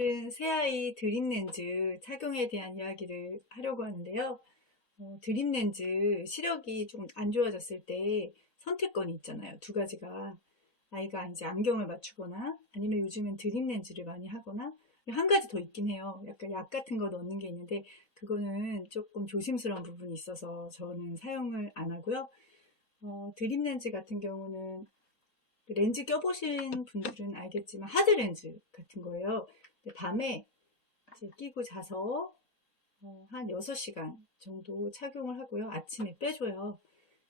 오늘은 새아이 드림렌즈 착용에 대한 이야기를 하려고 하는데요. 어, 드림렌즈 시력이 좀 안 좋아졌을 때 선택권이 있잖아요. 두 가지가. 아이가 이제 안경을 맞추거나 아니면 요즘엔 드림렌즈를 많이 하거나 한 가지 더 있긴 해요. 약간 약 같은 거 넣는 게 있는데 그거는 조금 조심스러운 부분이 있어서 저는 사용을 안 하고요. 어, 드림렌즈 같은 경우는 렌즈 껴보신 분들은 알겠지만 하드렌즈 같은 거예요. 밤에 끼고 자서 어, 한 6시간 정도 착용을 하고요. 아침에 빼줘요.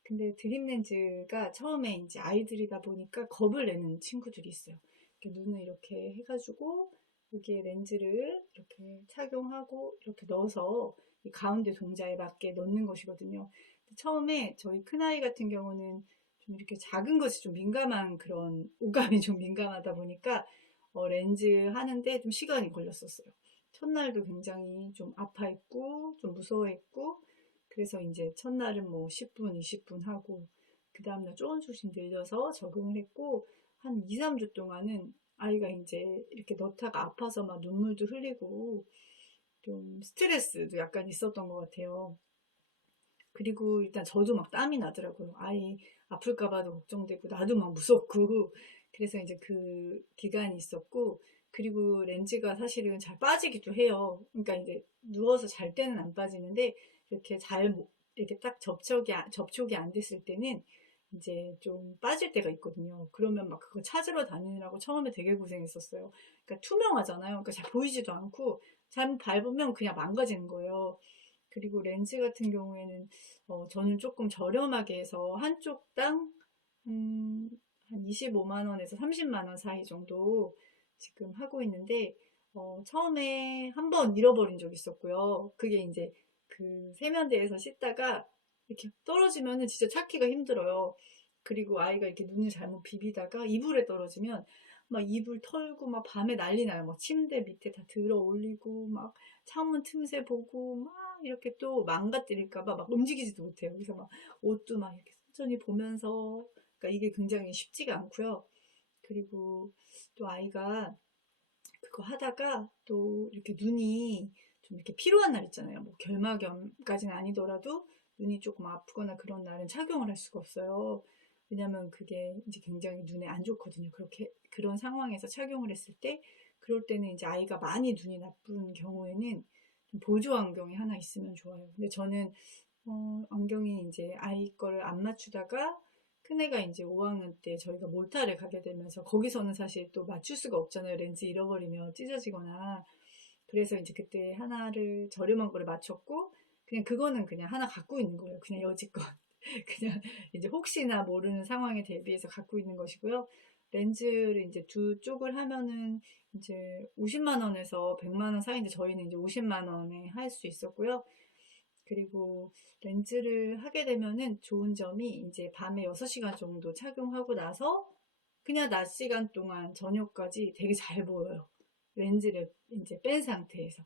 근데 드림렌즈가 처음에 이제 아이들이다 보니까 겁을 내는 친구들이 있어요. 이렇게 눈을 이렇게 해가지고 여기에 렌즈를 이렇게 착용하고 이렇게 넣어서 이 가운데 동자에 맞게 넣는 것이거든요. 처음에 저희 큰아이 같은 경우는 좀 이렇게 작은 것이 좀 민감한 그런 오감이 좀 민감하다 보니까 어, 렌즈 하는데 좀 시간이 걸렸었어요. 첫날도 굉장히 좀 아파했고 좀 무서워했고 그래서 이제 첫날은 뭐 10분, 20분 하고 그 다음날 조금조금씩 늘려서 적응을 했고 한 2, 3주 동안은 아이가 이제 이렇게 넣다가 아파서 막 눈물도 흘리고 좀 스트레스도 약간 있었던 것 같아요. 그리고 일단 저도 막 땀이 나더라고요. 아이 아플까봐도 걱정되고 나도 막 무섭고 그래서 이제 그 기간이 있었고 그리고 렌즈가 사실은 잘 빠지기도 해요. 그러니까 이제 누워서 잘 때는 안 빠지는데 이렇게 잘 이렇게 딱 접촉이 접촉이 안 됐을 때는 이제 좀 빠질 때가 있거든요. 그러면 막 그거 찾으러 다니느라고 처음에 되게 고생했었어요. 그러니까 투명하잖아요. 그러니까 잘 보이지도 않고 잘못 밟으면 그냥 망가지는 거예요. 그리고 렌즈 같은 경우에는 어, 저는 조금 저렴하게 해서 한쪽당 음, 한 25만 원에서 30만 원 사이 정도 지금 하고 있는데 어, 처음에 한 번 잃어버린 적 있었고요. 그게 이제 그 세면대에서 씻다가 이렇게 떨어지면은 진짜 찾기가 힘들어요. 그리고 아이가 이렇게 눈을 잘못 비비다가 이불에 떨어지면 막 이불 털고 막 밤에 난리 나요. 막 침대 밑에 다 들어 올리고 막 창문 틈새 보고 막 이렇게 또 망가뜨릴까봐 막 움직이지도 못해요. 그래서 막 옷도 막 이렇게 천천히 보면서 그러니까 이게 굉장히 쉽지가 않고요. 그리고 또 아이가 그거 하다가 또 이렇게 눈이 좀 이렇게 피로한 날 있잖아요. 뭐 결막염까지는 아니더라도 눈이 조금 아프거나 그런 날은 착용을 할 수가 없어요. 왜냐면 그게 이제 굉장히 눈에 안 좋거든요. 그렇게 그런 상황에서 착용을 했을 때 그럴 때는 이제 아이가 많이 눈이 나쁜 경우에는 보조 안경이 하나 있으면 좋아요. 근데 저는 어, 안경이 이제 아이 거를 안 맞추다가 큰애가 이제 5학년 때 저희가 몰타를 가게 되면서 거기서는 사실 또 맞출 수가 없잖아요. 렌즈 잃어버리면 찢어지거나. 그래서 이제 그때 하나를 저렴한 거를 맞췄고 그냥 그거는 그냥 하나 갖고 있는 거예요. 그냥 여지껏. 그냥 이제 혹시나 모르는 상황에 대비해서 갖고 있는 것이고요. 렌즈를 이제 두 쪽을 하면은 이제 50만 원에서 100만 원 사이인데 저희는 이제 50만 원에 할 수 있었고요. 그리고 렌즈를 하게 되면은 좋은 점이 이제 밤에 6시간 정도 착용하고 나서 그냥 낮 시간 동안 저녁까지 되게 잘 보여요. 렌즈를 이제 뺀 상태에서.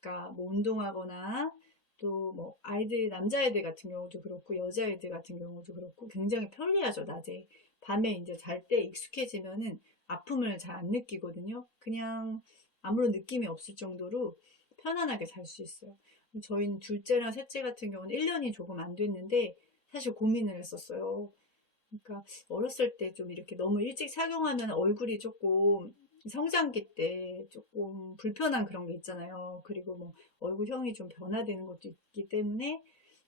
그러니까 뭐 운동하거나 또 뭐 아이들, 남자애들 같은 경우도 그렇고 여자애들 같은 경우도 그렇고 굉장히 편리하죠, 낮에. 밤에 이제 잘 때 익숙해지면은 아픔을 잘 안 느끼거든요. 그냥 아무런 느낌이 없을 정도로 편안하게 잘 수 있어요. 저희는 둘째랑 셋째 같은 경우는 1년이 조금 안 됐는데 사실 고민을 했었어요. 그러니까 어렸을 때 좀 이렇게 너무 일찍 착용하면 얼굴이 조금 성장기 때 조금 불편한 그런 게 있잖아요. 그리고 뭐 얼굴형이 좀 변화되는 것도 있기 때문에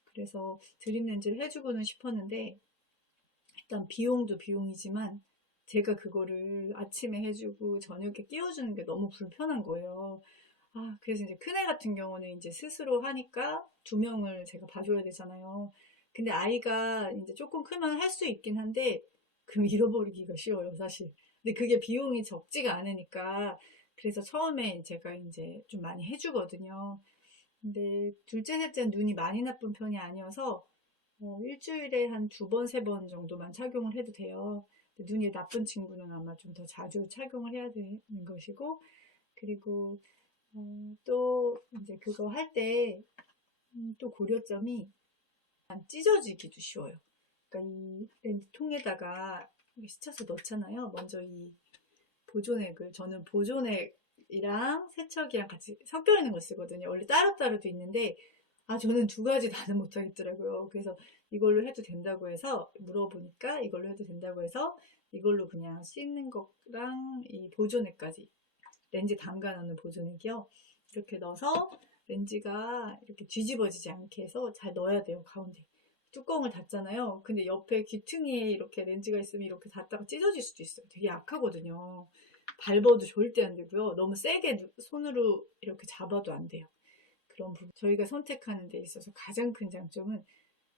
그래서 드림 렌즈를 해주고는 싶었는데 일단 비용도 비용이지만 제가 그거를 아침에 해주고 저녁에 끼워주는 게 너무 불편한 거예요. 아, 그래서 이제 큰애 같은 경우는 이제 스스로 하니까 두 명을 제가 봐줘야 되잖아요. 근데 아이가 이제 조금 크면 할 수 있긴 한데, 그럼 잃어버리기가 쉬워요, 사실. 근데 그게 비용이 적지가 않으니까, 그래서 처음에 제가 이제 좀 많이 해주거든요. 근데 둘째, 셋째는 눈이 많이 나쁜 편이 아니어서, 어, 일주일에 한 두 번, 세 번 정도만 착용을 해도 돼요. 눈이 나쁜 친구는 아마 좀 더 자주 착용을 해야 되는 것이고, 그리고 어, 또 이제 그거 할 때또 음, 고려점이 안 찢어지기도 쉬워요. 그러니까 이 렌즈 통에다가 스쳐서 넣잖아요. 먼저 이 보존액을 저는 보존액 렌즈랑 세척이랑 같이 섞여 있는 걸 쓰거든요. 원래 따로따로도 있는데 아 저는 두 가지 다는 못하겠더라고요. 그래서 이걸로 해도 된다고 해서 물어보니까 이걸로 해도 된다고 해서 이걸로 그냥 씻는 거랑 이 보존액까지 렌즈 담가 놓는 보존액이요. 이렇게 넣어서 렌즈가 이렇게 뒤집어지지 않게 해서 잘 넣어야 돼요. 가운데. 뚜껑을 닫잖아요. 근데 옆에 귀퉁이에 이렇게 렌즈가 있으면 이렇게 닫다가 찢어질 수도 있어요. 되게 약하거든요. 밟아도 절대 안 되고요. 너무 세게 누- 손으로 이렇게 잡아도 안 돼요. 그런 부분. 저희가 선택하는 데 있어서 가장 큰 장점은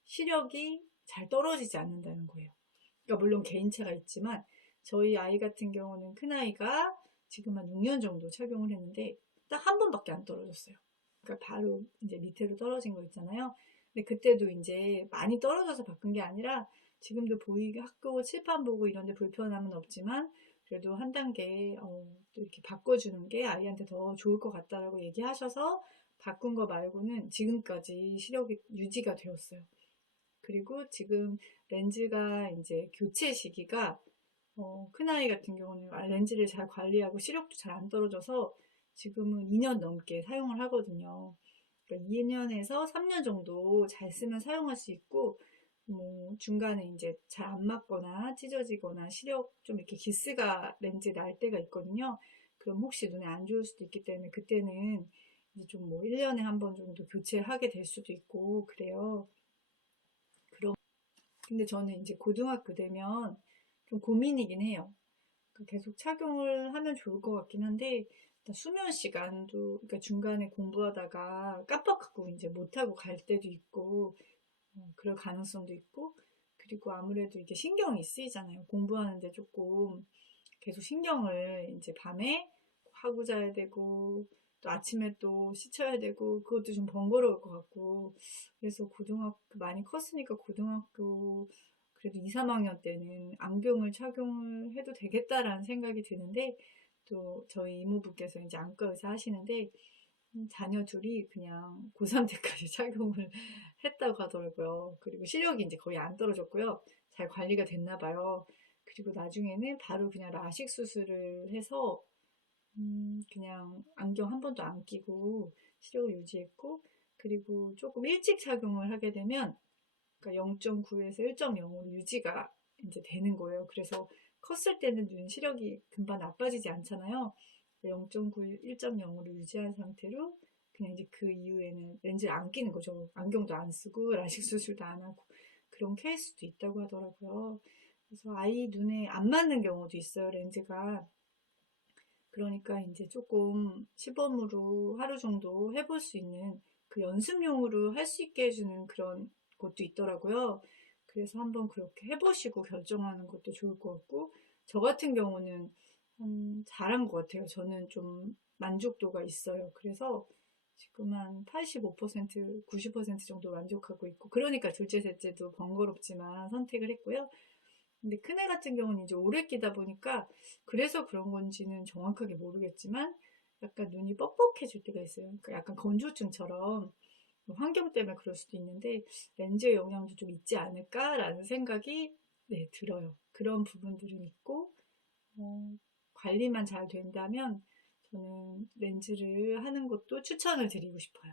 시력이 잘 떨어지지 않는다는 거예요. 그러니까 물론 개인차가 있지만 저희 아이 같은 경우는 큰아이가 지금 한 6년 정도 착용을 했는데 딱 한 번밖에 안 떨어졌어요. 그러니까 바로 이제 밑으로 떨어진 거 있잖아요. 근데 그때도 이제 많이 떨어져서 바꾼 게 아니라 지금도 보이게 학교 칠판 보고 이런 데 불편함은 없지만 그래도 한 단계 어, 또 이렇게 바꿔주는 게 아이한테 더 좋을 것 같다라고 얘기하셔서 바꾼 거 말고는 지금까지 시력이 유지가 되었어요. 그리고 지금 렌즈가 이제 교체 시기가 어, 큰아이 같은 경우는 아, 렌즈를 잘 관리하고 시력도 잘 안 떨어져서 지금은 2년 넘게 사용을 하거든요. 그러니까 2년에서 3년 정도 잘 쓰면 사용할 수 있고, 뭐, 중간에 이제 잘 안 맞거나 찢어지거나 시력 좀 이렇게 기스가 렌즈 날 때가 있거든요. 그럼 혹시 눈에 안 좋을 수도 있기 때문에 그때는 이제 좀 뭐 1년에 한 번 정도 교체를 하게 될 수도 있고, 그래요. 그럼, 근데 저는 이제 고등학교 되면 좀 고민이긴 해요. 그러니까 계속 착용을 하면 좋을 것 같긴 한데, 수면 시간도, 그러니까 중간에 공부하다가 깜빡하고 이제 못하고 갈 때도 있고, 어, 그럴 가능성도 있고, 그리고 아무래도 이게 신경이 쓰이잖아요. 공부하는데 조금 계속 신경을 이제 밤에 하고 자야 되고, 또 아침에 또 씻어야 되고, 그것도 좀 번거로울 것 같고, 그래서 고등학교, 많이 컸으니까 고등학교, 그래도 2, 3학년 때는 안경을 착용을 해도 되겠다라는 생각이 드는데, 또 저희 이모부께서 이제 안과 의사 하시는데 음, 자녀 둘이 그냥 고3 때까지 착용을 했다고 하더라고요. 그리고 시력이 이제 거의 안 떨어졌고요. 잘 관리가 됐나 봐요. 그리고 나중에는 바로 그냥 라식 수술을 해서 음, 그냥 안경 한 번도 안 끼고 시력을 유지했고 그리고 조금 일찍 착용을 하게 되면 그러니까 0.9에서 1.0으로 유지가 이제 되는 거예요. 그래서 컸을 때는 눈 시력이 금방 나빠지지 않잖아요. 0.9, 1.0으로 유지한 상태로 그냥 이제 그 이후에는 렌즈를 안 끼는 거죠. 안경도 안 쓰고 라식 수술도 안 하고 그런 케이스도 있다고 하더라고요. 그래서 아이 눈에 안 맞는 경우도 있어요, 렌즈가. 그러니까 이제 조금 시범으로 하루 정도 해볼 수 있는 그 연습용으로 할 수 있게 해주는 그런 곳도 있더라고요. 그래서 한번 그렇게 해보시고 결정하는 것도 좋을 것 같고, 저 같은 경우는 음, 잘한 것 같아요. 저는 좀 만족도가 있어요. 그래서 지금 한 85%, 90% 정도 만족하고 있고, 그러니까 둘째, 셋째도 번거롭지만 선택을 했고요. 근데 큰애 같은 경우는 이제 오래 끼다 보니까 그래서 그런 건지는 정확하게 모르겠지만 약간 눈이 뻑뻑해질 때가 있어요. 그러니까 약간 건조증처럼 환경 때문에 그럴 수도 있는데 렌즈의 영향도 좀 있지 않을까라는 생각이 네, 들어요. 그런 부분들은 있고 어, 관리만 잘 된다면 저는 렌즈를 하는 것도 추천을 드리고 싶어요.